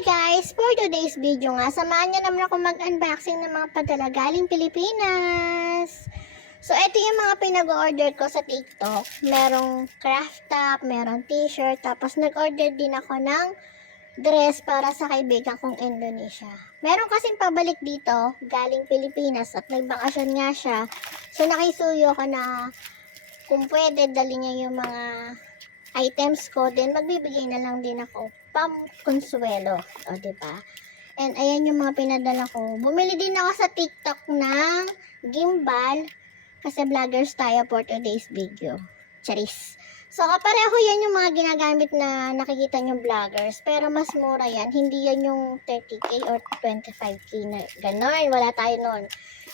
guys! For today's video nga, samahan niyo naman ako mag-unboxing ng mga padala galing Pilipinas. So, ito yung mga pinag-order ko sa TikTok. Merong craft top, merong t-shirt, tapos nag-order din ako ng dress para sa kaibigan kong Indonesia. Meron kasing pabalik dito, galing Pilipinas, at nagbakasyon nga siya. So, nakisuyo ko na kung pwede, dali niya yung mga items ko, then magbibigay na lang din ako pam consuelo. O, di ba? And ayan yung mga pinadala ko. Bumili din ako sa TikTok ng gimbal kasi vloggers tayo for today's video. Charis. So, kapareho yan yung mga ginagamit na nakikita yung vloggers. Pero mas mura yan. Hindi yan yung 30k or 25k na ganon. Wala tayo nun.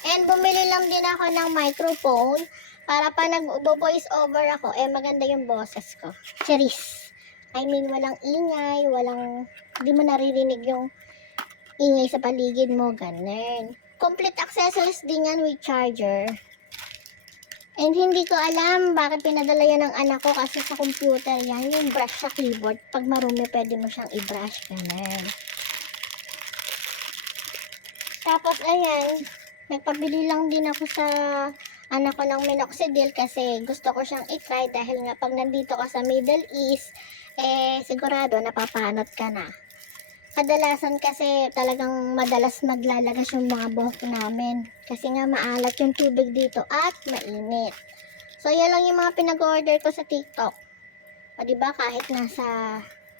And bumili lang din ako ng microphone para pa nag-voice over ako, eh maganda yung boses ko. Charis. I mean, walang ingay, walang, hindi mo naririnig yung ingay sa paligid mo, ganun. Complete accessories din yan with charger. And hindi ko alam bakit pinadala yan ng anak ko kasi sa computer yan, yung brush sa keyboard. Pag marumi, pwede mo siyang i-brush, ganun. Tapos, ayan, nagpabili lang din ako sa anak ko ng minoxidil kasi gusto ko siyang i-try dahil nga pag nandito ka sa Middle East, eh sigurado napapanot ka na. Kadalasan kasi talagang madalas maglalagas yung mga buhok namin. Kasi nga maalat yung tubig dito at mainit. So, yan lang yung mga pinag-order ko sa TikTok. O, ba kahit nasa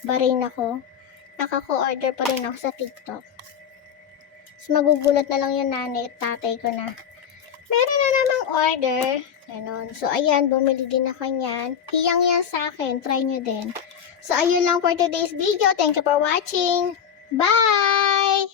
Bahrain ako, nakako-order pa rin ako sa TikTok. Tapos magugulat na lang yung nanay at tatay ko na, meron na namang order. Ganon. So, ayan, bumili din ako niyan. Hiyang yan sa akin. Try nyo din. So, ayun lang for today's video. Thank you for watching. Bye!